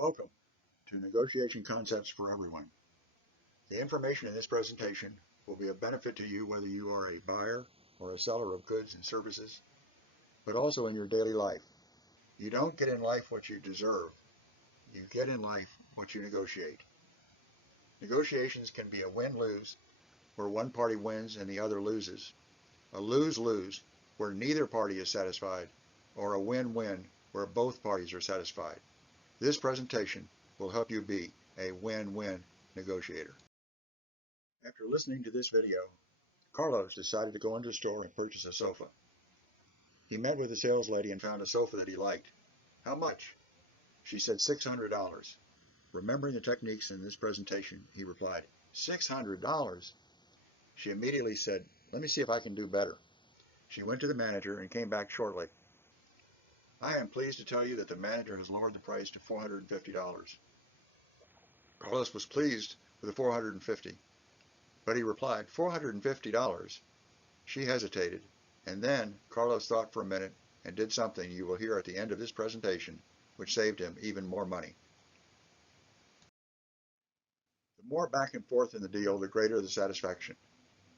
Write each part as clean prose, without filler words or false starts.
Welcome to Negotiation Concepts for Everyone. The information in this presentation will be of benefit to you whether you are a buyer or a seller of goods and services, but also in your daily life. You don't get in life what you deserve. You get in life what you negotiate. Negotiations can be a win-lose, where one party wins and the other loses, a lose-lose, where neither party is satisfied, or a win-win, where both parties are satisfied. This presentation will help you be a win-win negotiator. After listening to this video, Carlos decided to go into the store and purchase a sofa. He met with the sales lady and found a sofa that he liked. How much? She said $600. Remembering the techniques in this presentation, he replied, $600? She immediately said, let me see if I can do better. She went to the manager and came back shortly. I am pleased to tell you that the manager has lowered the price to $450. Carlos was pleased with the $450, but he replied, $450? She hesitated, and then Carlos thought for a minute and did something you will hear at the end of this presentation, which saved him even more money. The more back and forth in the deal, the greater the satisfaction.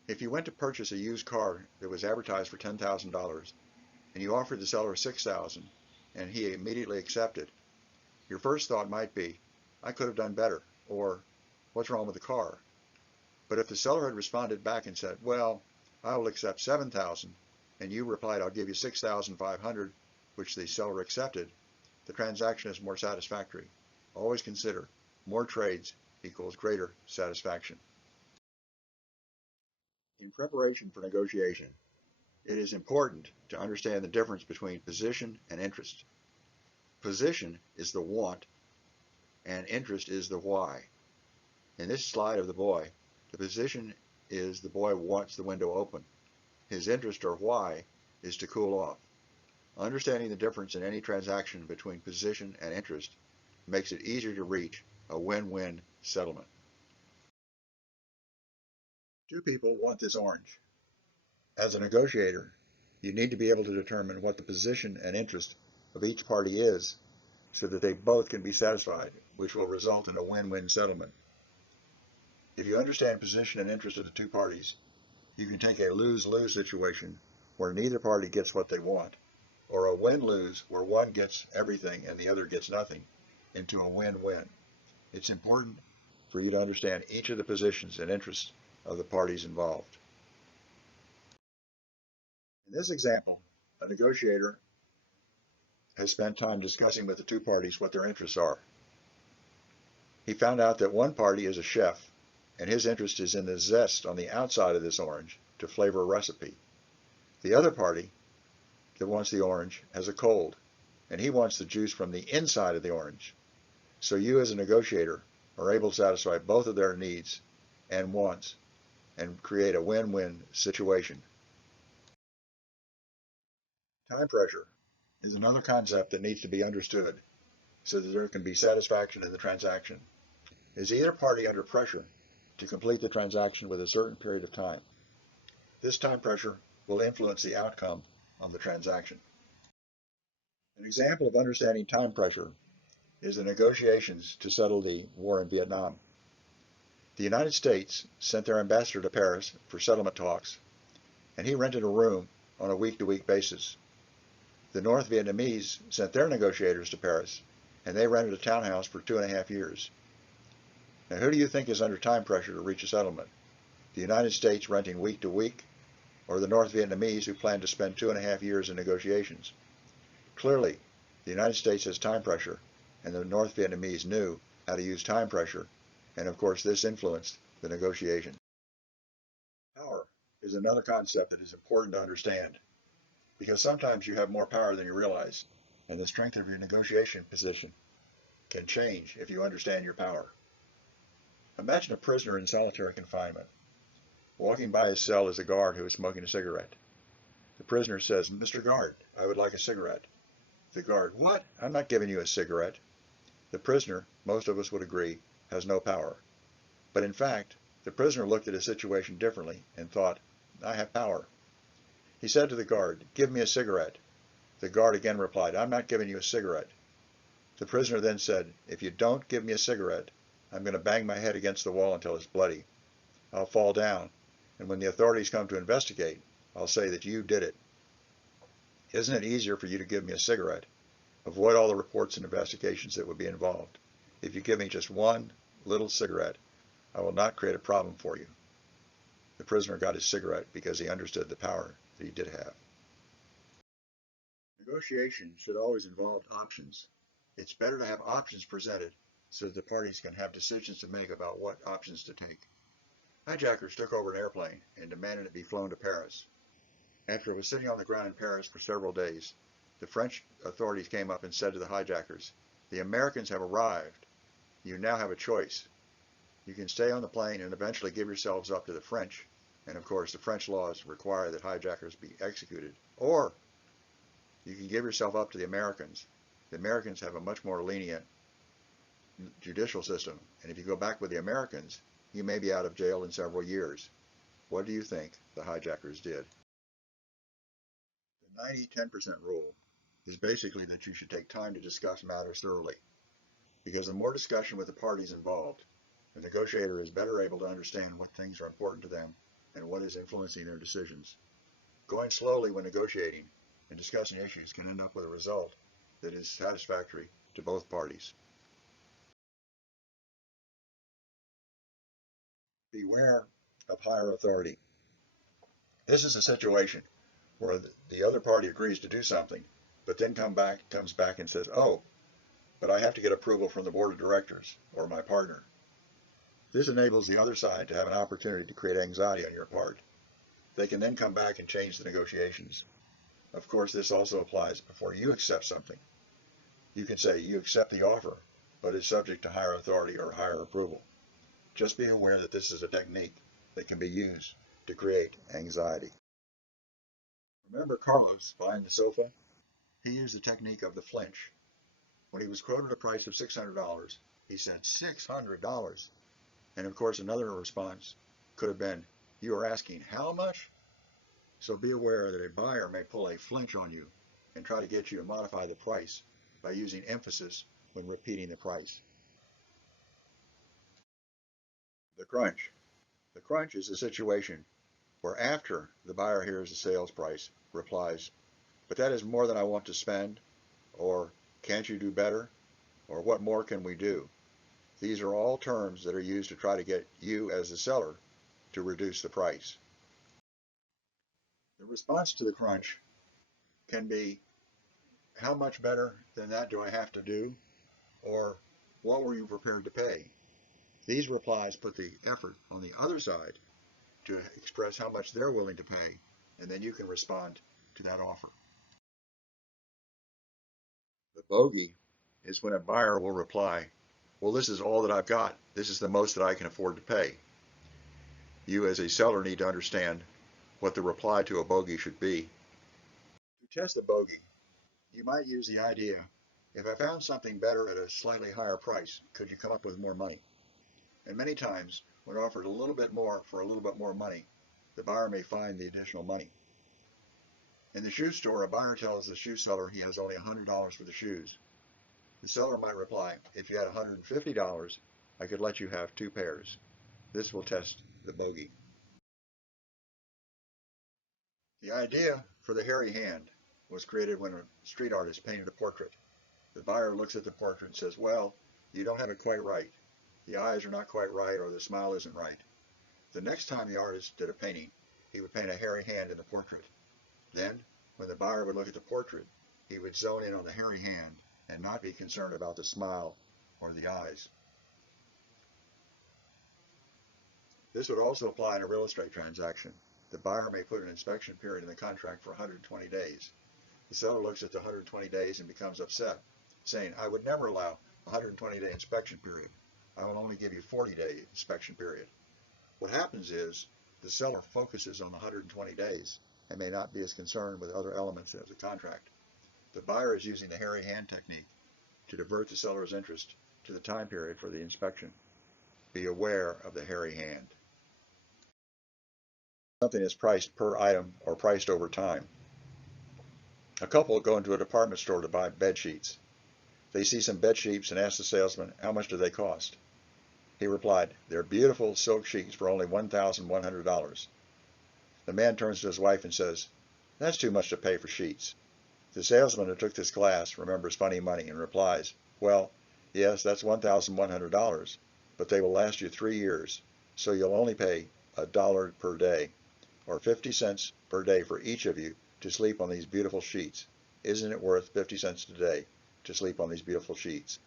If you went to purchase a used car that was advertised for $10,000, and you offered the seller $6,000, and he immediately accepted, your first thought might be, I could have done better, or what's wrong with the car? But if the seller had responded back and said, well, I will accept $7,000, and you replied, I'll give you $6,500, which the seller accepted, the transaction is more satisfactory. Always consider more trades equals greater satisfaction. In preparation for negotiation, it is important to understand the difference between position and interest. Position is the want, and interest is the why. In this slide of the boy, the position is the boy wants the window open. His interest, or why, is to cool off. Understanding the difference in any transaction between position and interest makes it easier to reach a win-win settlement. Two people want this orange. As a negotiator, you need to be able to determine what the position and interest of each party is so that they both can be satisfied, which will result in a win-win settlement. If you understand position and interest of the two parties, you can take a lose-lose situation where neither party gets what they want, or a win-lose where one gets everything and the other gets nothing, into a win-win. It's important for you to understand each of the positions and interests of the parties involved. In this example, a negotiator has spent time discussing with the two parties what their interests are. He found out that one party is a chef, and his interest is in the zest on the outside of this orange to flavor a recipe. The other party that wants the orange has a cold, and he wants the juice from the inside of the orange. So you as a negotiator are able to satisfy both of their needs and wants and create a win-win situation. Time pressure is another concept that needs to be understood so that there can be satisfaction in the transaction. Is either party under pressure to complete the transaction with a certain period of time? This time pressure will influence the outcome of the transaction. An example of understanding time pressure is the negotiations to settle the war in Vietnam. The United States sent their ambassador to Paris for settlement talks, and he rented a room on a week-to-week basis. The North Vietnamese sent their negotiators to Paris, and they rented a townhouse for 2.5 years. Now, who do you think is under time pressure to reach a settlement? The United States renting week to week, or the North Vietnamese who plan to spend 2.5 years in negotiations? Clearly, the United States has time pressure, and the North Vietnamese knew how to use time pressure, and of course this influenced the negotiation. Power is another concept that is important to understand, because sometimes you have more power than you realize, and the strength of your negotiation position can change if you understand your power. Imagine a prisoner in solitary confinement. Walking by his cell is a guard who is smoking a cigarette. The prisoner says, Mr. Guard, I would like a cigarette. The guard, what? I'm not giving you a cigarette. The prisoner, most of us would agree, has no power. But in fact, the prisoner looked at his situation differently and thought, I have power. He said to the guard, give me a cigarette. The guard again replied, I'm not giving you a cigarette. The prisoner then said, "If you don't give me a cigarette, I'm going to bang my head against the wall until it's bloody. I'll fall down, and when the authorities come to investigate, I'll say that you did it. Isn't it easier for you to give me a cigarette? Avoid all the reports and investigations that would be involved. If you give me just one little cigarette, I will not create a problem for you." The prisoner got his cigarette because he understood the power that he did have. Negotiation should always involve options. It's better to have options presented so that the parties can have decisions to make about what options to take. Hijackers took over an airplane and demanded it be flown to Paris. After it was sitting on the ground in Paris for several days, the French authorities came up and said to the hijackers, "The Americans have arrived. You now have a choice. You can stay on the plane and eventually give yourselves up to the French, and of course the French laws require that hijackers be executed, or you can give yourself up to the Americans. The Americans have a much more lenient judicial system, and if you go back with the Americans, you may be out of jail in several years." What do you think the hijackers did? The 90-10% rule is basically that you should take time to discuss matters thoroughly, because the more discussion with the parties involved, the negotiator is better able to understand what things are important to them and what is influencing their decisions. Going slowly when negotiating and discussing issues can end up with a result that is satisfactory to both parties. Beware of higher authority. This is a situation where the other party agrees to do something, but then comes back and says, "Oh, but I have to get approval from the board of directors or my partner." This enables the other side to have an opportunity to create anxiety on your part. They can then come back and change the negotiations. Of course, this also applies before you accept something. You can say you accept the offer, but it's subject to higher authority or higher approval. Just be aware that this is a technique that can be used to create anxiety. Remember Carlos buying the sofa? He used the technique of the flinch. When he was quoted a price of $600, he said, "$600. And of course, another response could have been, "You are asking how much?" So be aware that a buyer may pull a flinch on you and try to get you to modify the price by using emphasis when repeating the price. The crunch. The crunch is a situation where after the buyer hears the sales price, replies, "But that is more than I want to spend," or "Can't you do better?" or "What more can we do?" These are all terms that are used to try to get you as the seller to reduce the price. The response to the crunch can be, "How much better than that do I have to do?" or "What were you prepared to pay?" These replies put the effort on the other side to express how much they're willing to pay, and then you can respond to that offer. The bogey is when a buyer will reply, "Well, this is all that I've got. This is the most that I can afford to pay." You as a seller need to understand what the reply to a bogey should be. To test a bogey, you might use the idea, "If I found something better at a slightly higher price, could you come up with more money?" And many times, when offered a little bit more for a little bit more money, the buyer may find the additional money. In the shoe store, a buyer tells the shoe seller he has only $100 for the shoes. The seller might reply, "If you had $150, I could let you have 2 pairs." This will test the bogey. The idea for the hairy hand was created when a street artist painted a portrait. The buyer looks at the portrait and says, "Well, you don't have it quite right. The eyes are not quite right, or the smile isn't right." The next time the artist did a painting, he would paint a hairy hand in the portrait. Then, when the buyer would look at the portrait, he would zone in on the hairy hand and not be concerned about the smile or the eyes. This would also apply in a real estate transaction. The buyer may put an inspection period in the contract for 120 days. The seller looks at the 120 days and becomes upset, saying, "I would never allow a 120-day inspection period. I will only give you a 40-day inspection period." What happens is the seller focuses on the 120 days and may not be as concerned with other elements of the contract. The buyer is using the hairy hand technique to divert the seller's interest to the time period for the inspection. Be aware of the hairy hand. Something is priced per item or priced over time. A couple go into a department store to buy bed sheets. They see some bed sheets and ask the salesman, how much do they cost? He replied, they're beautiful silk sheets for only $1,100. The man turns to his wife and says, that's too much to pay for sheets. The salesman who took this class remembers funny money and replies, well, yes, that's $1,100, but they will last you 3 years, so you'll only pay $1 per day, or 50 cents per day for each of you to sleep on these beautiful sheets. Isn't it worth 50 cents a day to sleep on these beautiful sheets?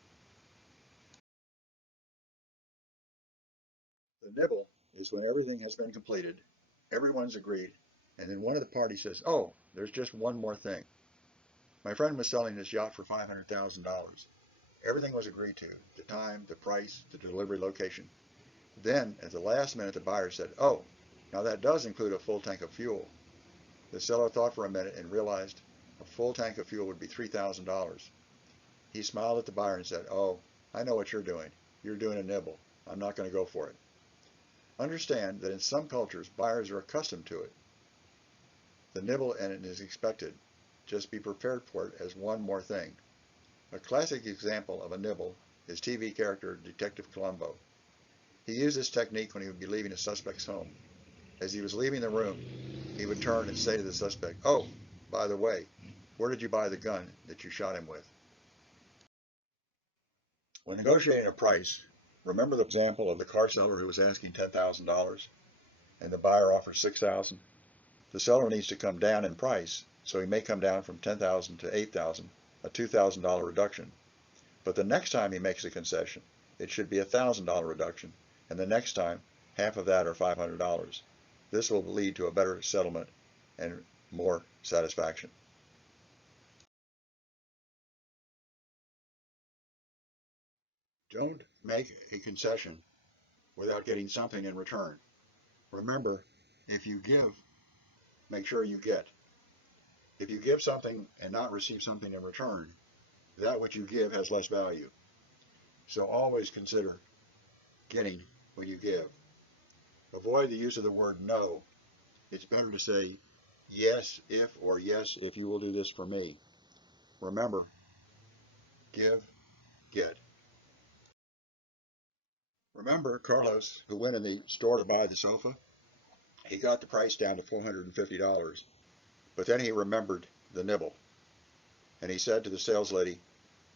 The nibble is when everything has been completed, everyone's agreed, and then one of the parties says, oh, there's just one more thing. My friend was selling this yacht for $500,000. Everything was agreed to, the time, the price, the delivery location. Then, at the last minute, the buyer said, oh, now that does include a full tank of fuel. The seller thought for a minute and realized a full tank of fuel would be $3,000. He smiled at the buyer and said, oh, I know what you're doing. You're doing a nibble. I'm not going to go for it. Understand that in some cultures, buyers are accustomed to it. The nibble and it is expected. Just be prepared for it as one more thing. A classic example of a nibble is TV character Detective Columbo. He used this technique when he would be leaving a suspect's home. As he was leaving the room, he would turn and say to the suspect, oh, by the way, where did you buy the gun that you shot him with? When negotiating a price, remember the example of the car seller who was asking $10,000 and the buyer offers $6,000? The seller needs to come down in price, so he may come down from $10,000 to $8,000, a $2,000 reduction. But the next time he makes a concession, it should be a $1,000 reduction, and the next time, half of that or $500. This will lead to a better settlement and more satisfaction. Don't make a concession without getting something in return. Remember, if you give, make sure you get. If you give something and not receive something in return, that which you give has less value. So always consider getting when you give. Avoid the use of the word no. It's better to say yes if or yes if you will do this for me. Remember, give, get. Remember Carlos, who went in the store to buy the sofa? He got the price down to $450, but then he remembered the nibble. And he said to the sales lady,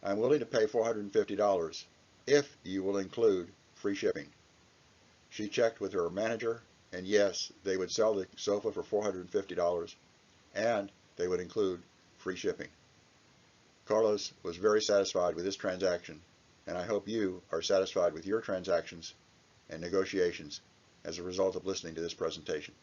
I'm willing to pay $450 if you will include free shipping. She checked with her manager, and yes, they would sell the sofa for $450, and they would include free shipping. Carlos was very satisfied with this transaction, and I hope you are satisfied with your transactions and negotiations as a result of listening to this presentation.